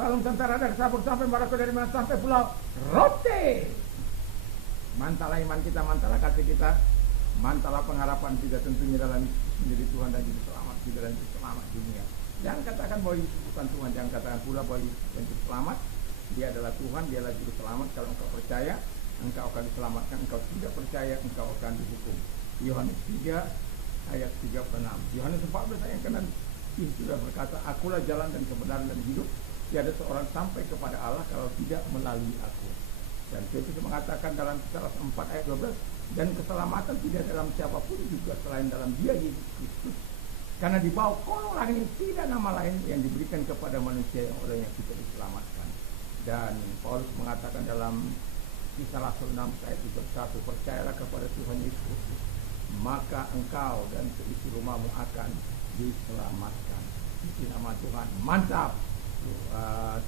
Salam tentara dari Sabur sampai Maroko, dari mana sampai Pulau Rote. Mantalah iman kita, mantalah kasih kita, mantalah pengharapan kita tentunya dalam Yesus menjadi Tuhan dan Juru Selamat kita dan Juru Selamat dunia. Jangan katakan bahwa Yesus bukan Tuhan, jangan katakan pula bahwa Yesus bukan Juru Selamat. Dia adalah Tuhan, dia adalah Juru Selamat. Kalau engkau percaya, engkau akan diselamatkan. Engkau tidak percaya, engkau akan dihukum. Yohanes 3 ayat 36. Yohanes 14 ayat ke-6 sudah berkata, akulah jalan dan kebenaran dan hidup. Tiada seorang sampai kepada Allah kalau tidak melalui aku. Dan Petrus mengatakan dalam Kisah 4 ayat 12, dan keselamatan tidak dalam siapapun juga selain dalam Dia Yesus Kristus. Karena di bawah kolong langit tidak nama lain yang diberikan kepada manusia yang olehnya kita diselamatkan. Dan Paulus mengatakan dalam Kisah Rasul 6 ayat 31, percayalah kepada Tuhan Yesus Kristus, maka engkau dan seisi rumahmu akan diselamatkan. Di nama Tuhan. Mantap.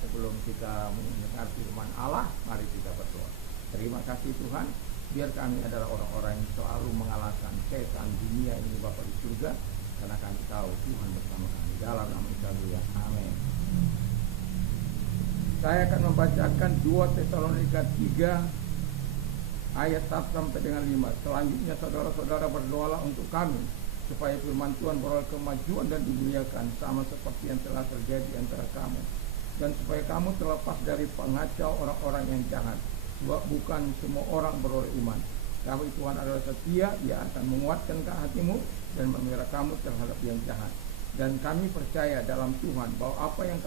Sebelum kita mendengar firman Allah, mari kita berdoa. Terima kasih Tuhan, biar kami adalah orang-orang yang selalu mengalahkan setan dunia ini Bapa di surga, karena kami tahu Tuhan bersama kami. Dalam nama Yesus, amin. Saya akan membacakan 2 Tesalonika 3 ayat 1 sampai dengan 5. Selanjutnya saudara-saudara berdoalah untuk kami, supaya firman Tuhan beroleh kemajuan dan dimuliakan sama seperti yang telah terjadi antara kamu, dan supaya kamu terlepas dari pengacau orang-orang yang jahat, sebab bukan semua orang beroleh iman. Tapi Tuhan adalah setia, Dia akan menguatkan hatimu dan memelihara kamu terhadap yang jahat. Dan kami percaya dalam Tuhan bahwa apa yang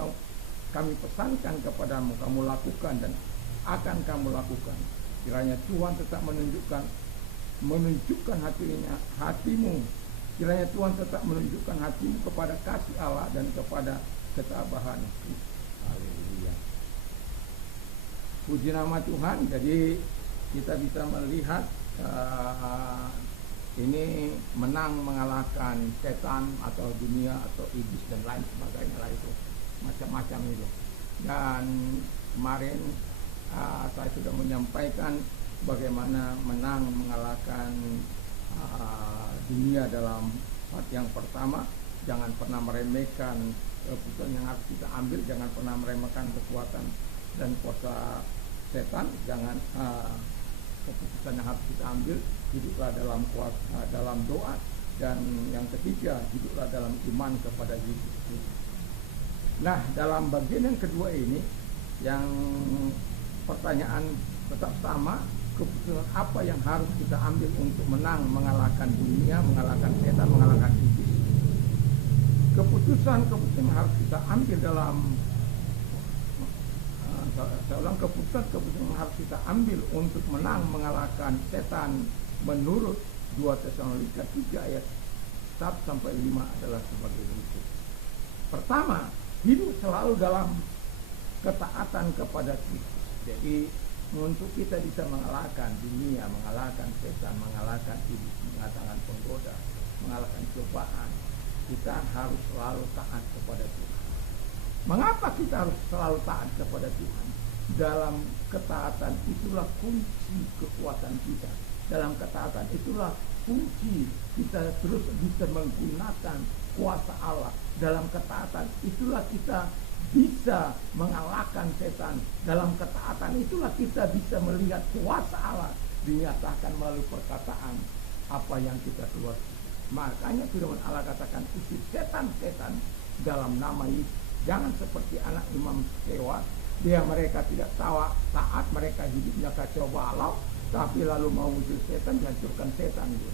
kami pesankan kepadamu kamu lakukan dan akan kamu lakukan. Kiranya Tuhan tetap menunjukkan hatimu. Kiranya Tuhan tetap menunjukkan hatimu kepada kasih Allah dan kepada ketabahan Kristus. Haleluya. Puji nama Tuhan. Jadi kita bisa melihat ini menang mengalahkan setan atau dunia atau iblis dan lain sebagainya lah, itu macam-macam itu. Dan kemarin saya sudah menyampaikan bagaimana menang mengalahkan dunia dalam part yang pertama. Jangan pernah meremehkan keputusan yang harus kita ambil, jangan pernah meremehkan kekuatan dan kuasa setan, jangan keputusan yang harus kita ambil, hiduplah dalam kuasa, dalam doa, dan yang ketiga, hiduplah dalam iman kepada Yesus. Nah, dalam bagian yang kedua ini, yang pertanyaan tetap sama, keputusan apa yang harus kita ambil untuk menang mengalahkan dunia, mengalahkan setan, mengalahkan iblis. Keputusan yang harus kita ambil dalam keputusan yang harus kita ambil untuk menang mengalahkan setan menurut 2 Tesalonika 3 ayat 1 sampai 5 adalah sebagai berikut. Pertama, hidup selalu dalam ketaatan kepada Kristus. Jadi untuk kita bisa mengalahkan dunia, mengalahkan setan, mengalahkan iblis, mengalahkan penggoda, mengalahkan cobaan, kita harus selalu taat kepada Tuhan. Mengapa kita harus selalu taat kepada Tuhan? Dalam ketaatan itulah kunci kekuatan kita. Dalam ketaatan itulah kunci kita terus bisa menggunakan kuasa Allah. Dalam ketaatan itulah kita bisa mengalahkan setan. Dalam ketaatan itulah kita bisa melihat kuasa Allah dinyatakan melalui perkataan apa yang kita keluarkan. Makanya firman Allah katakan, usir setan-setan dalam nama Yesus. Jangan seperti anak imam kecewa, mereka tidak taat, mereka hidupnya kacau balau, tapi lalu mau usir setan, dihancurkan setan gitu.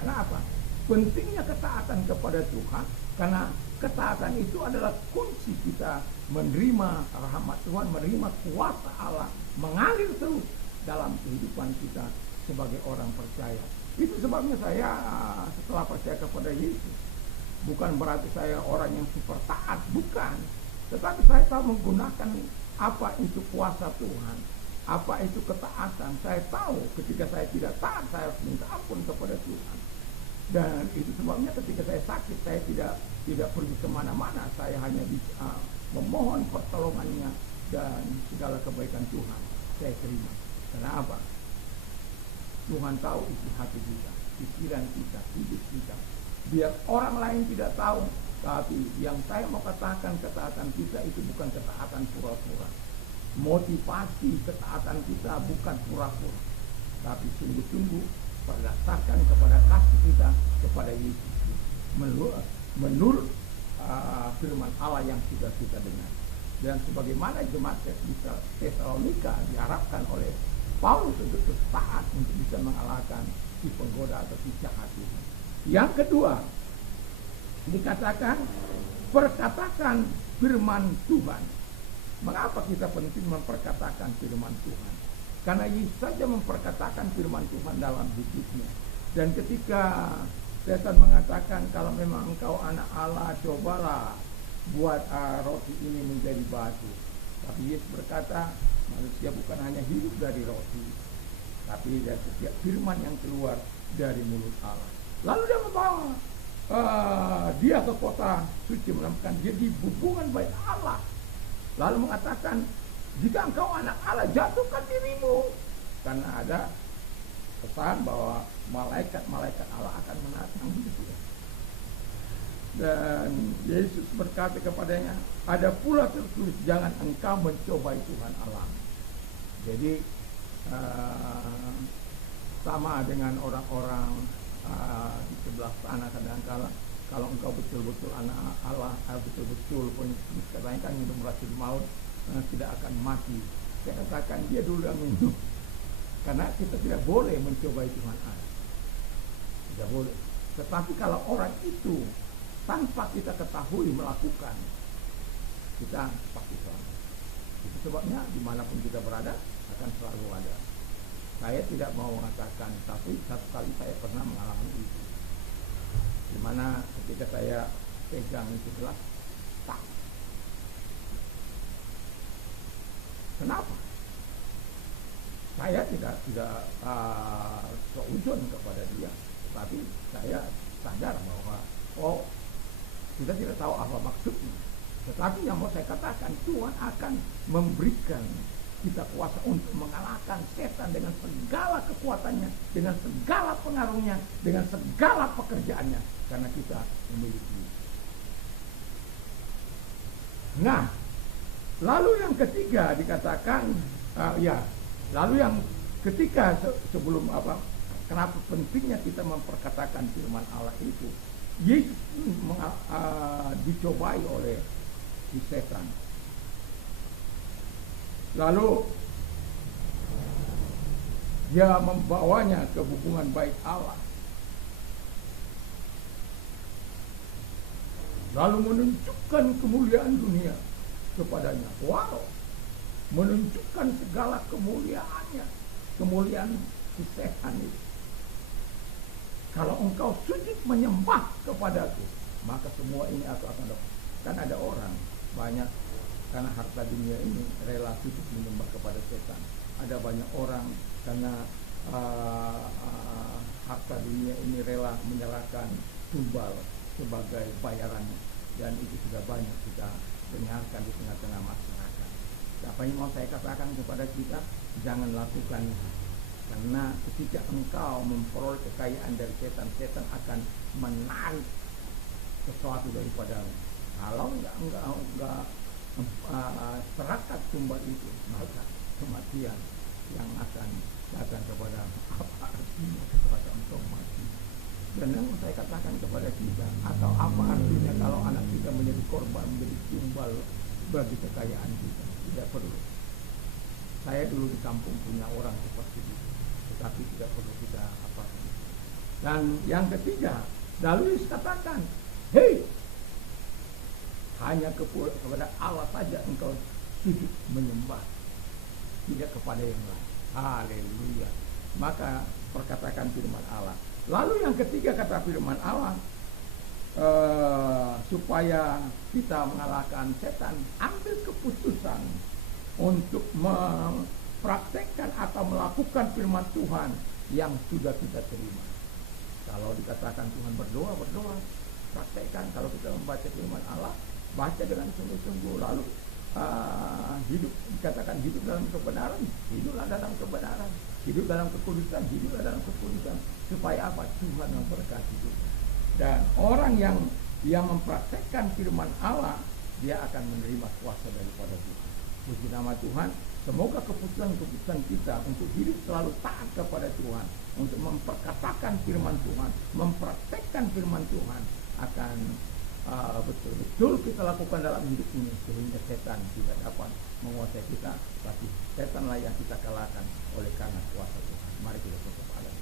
Karena apa? Pentingnya ketaatan kepada Tuhan, karena ketaatan itu adalah kunci kita menerima rahmat Tuhan, menerima kuasa Allah mengalir terus dalam kehidupan kita sebagai orang percaya. Itu sebabnya saya setelah percaya kepada Yesus, bukan berarti saya orang yang super taat, bukan. Tetapi saya tahu menggunakan apa itu kuasa Tuhan, apa itu ketaatan. Saya tahu ketika saya tidak taat, saya harus minta ampun kepada Tuhan. Dan itu sebabnya ketika saya sakit, saya tidak pergi kemana-mana. Saya hanya bisa memohon pertolongannya, dan segala kebaikan Tuhan saya terima. Karena apa? Tuhan tahu isi hati kita, pikiran kita, hidup kita. Biar orang lain tidak tahu, Tapi yang saya mau katakan, ketaatan kita itu bukan ketaatan pura-pura. Motivasi ketaatan kita bukan pura-pura, tapi sungguh-sungguh berdasarkan kepada kasih kita kepada Yesus menurut firman Allah yang sudah kita dengar. Dan sebagaimana jemaat di Tesalonika diharapkan oleh Paulus untuk taat untuk bisa mengalahkan si penggoda atau si jahat itu. Yang kedua, dikatakan perkatakan firman Tuhan. Mengapa kita penting memperkatakan firman Tuhan? Karena Yesus saja memperkatakan firman Tuhan dalam hidupnya. Dan ketika setan mengatakan, kalau memang engkau anak Allah, cobalah buat roti ini menjadi batu. Tapi Yesus berkata, manusia bukan hanya hidup dari roti, tapi dari setiap firman yang keluar dari mulut Allah. Lalu dia membawa dia ke kota suci, menemukan dia di hubungan baik Allah. Lalu mengatakan, jika engkau anak Allah, jatuhkan dirimu. Karena ada pesan bahwa malaikat-malaikat Allah akan menatang dia. Dan Yesus berkata kepadanya, ada pula tertulis, jangan engkau mencobai Tuhan Allah. Jadi sama dengan orang-orang di sebelah sana kadang-kala, kalau engkau betul-betul anak Allah, betul-betul katanya kan minum racun maut, tidak akan mati. Saya katakan dia dulu yang minum, karena kita tidak boleh mencobai Tuhan Allah, tidak boleh. Tetapi kalau orang itu tanpa kita ketahui melakukan, kita pasti selamat. Itu sebabnya dimanapun kita berada akan selalu ada. Saya tidak mau mengatakan, tapi satu kali saya pernah mengalami itu, dimana ketika saya pegang itu gelas, tak. Kenapa? Saya tidak seujun kepada dia, tetapi saya sadar bahwa kita tidak tahu apa maksudnya. Tetapi yang mau saya katakan, Tuhan akan memberikan kita kuasa untuk mengalahkan setan dengan segala kekuatannya, dengan segala pengaruhnya, dengan segala pekerjaannya, karena kita memiliki. Nah, lalu yang ketiga dikatakan, lalu yang ketiga sebelum kenapa pentingnya kita memperkatakan firman Allah itu? Yesus dicobai oleh si setan. Lalu dia membawanya ke hubungan baik Allah. Lalu menunjukkan kemuliaan dunia kepadanya. Wow, menunjukkan segala kemuliaannya, kemuliaan si setan itu. Kalau engkau sujud menyembah kepadaku, maka semua ini aku akan dapat. Kan ada orang banyak karena harta dunia ini rela sujud menyembah kepada setan. Ada banyak orang karena harta dunia ini rela menyerahkan tumbal sebagai bayarannya, dan itu sudah banyak kita dengarkan di tengah-tengah masyarakat. Apa yang mau saya katakan kepada kita, jangan lakukan itu. Karena ketika engkau memperoleh kekayaan dari setan, setan akan menarik sesuatu daripadamu. Kalau enggak serahkan tumbal itu, maka kematian yang akan datang kepada apa artinya kepada engkau mati. Dan yang saya katakan kepada kita, atau apa artinya kalau anak kita menjadi korban, menjadi tumbal bagi kekayaan kita? Tidak perlu. Saya dulu di kampung punya orang seperti itu, tetapi tidak perlu kita apakan. Dan yang ketiga, lalu dikatakan, hei, hanya kepada Allah saja engkau sujud menyembah, tidak kepada yang lain. Haleluya. Maka perkatakan firman Allah. Lalu yang ketiga kata firman Allah, supaya kita mengalahkan setan, ambil keputusan untuk mempraktekkan atau melakukan firman Tuhan yang sudah kita terima. Kalau dikatakan Tuhan berdoa, praktekkan. Kalau kita membaca firman Allah, baca dengan sungguh-sungguh. Lalu hidup, dikatakan hidup dalam kebenaran, hiduplah dalam kebenaran, hidup dalam kekudusan, hiduplah dalam kekudusan. Supaya apa? Tuhan memberkati kita. Dan orang yang yang mempraktekkan firman Allah, dia akan menerima kuasa daripada Tuhan. Puji nama Tuhan. Semoga keputusan-keputusan kita untuk hidup selalu taat kepada Tuhan, untuk memperkatakan firman Tuhan, mempraktekkan firman Tuhan akan betul-betul kita lakukan dalam hidup ini, sehingga setan tidak dapat menguasai kita, tapi setanlah yang kita kalahkan oleh karena kuasa Tuhan. Mari kita tutup Allah.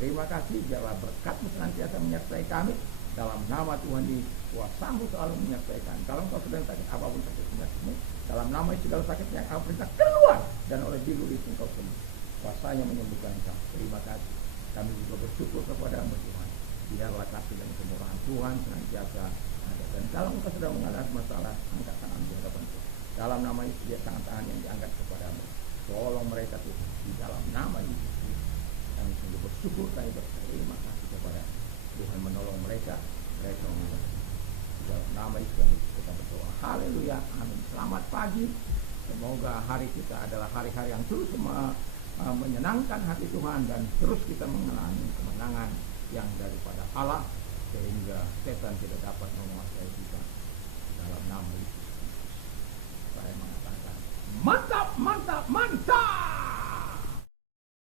Terima kasih, biarlah berkat-Mu senantiasa menyertai kami. Dalam nama Tuhan ini, kuasa-Mu selalu menyertai kami. Kalau engkau sedang sakit apapun sakit penyakitmu, dalam nama segala sakit yang engkau perintah keluar, dan oleh diluris engkau sembuh. Kuasanya menyembuhkan engkau. Terima kasih. Kami juga bersyukur kepada-Mu Tuhan. Biarlah kasih dan kemurahan Tuhan senantiasa ada. Dan kalau engkau sedang mengalami masalah, angkat tangan di hadapan Tuhan. Dalam nama Yesus, dia tangan-tangan yang diangkat kepada-Mu. Tolong mereka Tuhan, di dalam nama Yesus. Kami sungguh bersyukur, kami berterima kasih kepada Tuhan menolong mereka. Mereka mengerti. Di dalam nama Yesus kita berdoa. Haleluya. Amin. Selamat pagi. Semoga hari kita adalah hari-hari yang terus menyenangkan hati Tuhan, dan terus kita mengalami kemenangan yang daripada Allah, sehingga setan tidak dapat menguasai kita. Di dalam nama Yesus.